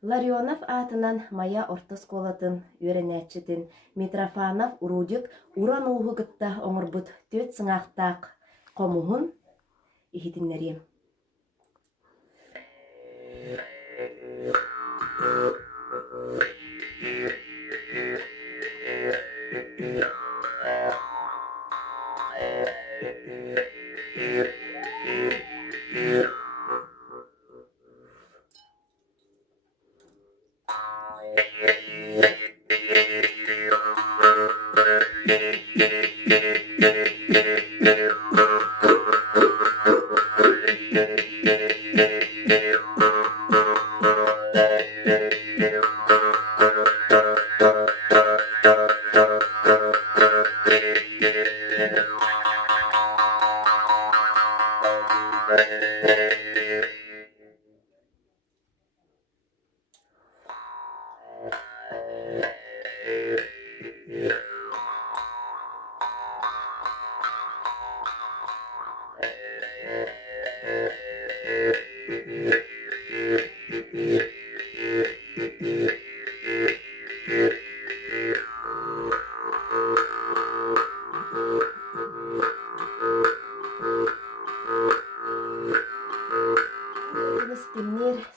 Ларионов атынан мая ортос колатын үйренәтчетін Митрофанов Рудик Уран Уухыгытта оңырбыт төт сыңақтақ қомуғын ихитінлері.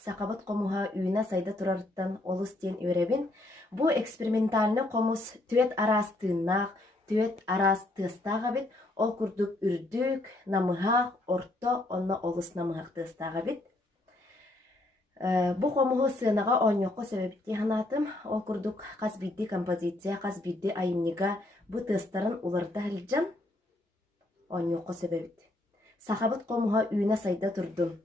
Сақабат қомуға үйіна сайда тұрарыттан олыс тен өребін. Бұ экспериментальный қомус төет арастығынақ, төет арастығыстаға бет, ол күрдік үрдік, намығақ, орто, онна олыс намығақ тығыстаға бет. Бұ қомуғы сынаға оңоққа себепті ханатым, ол күрдік қаз бидді композиция, қаз бидді айымнеға бұ тығыстарын оларда әлжан оңоққа себепті. Сақабат қомуға үйіна сайда тұрдым.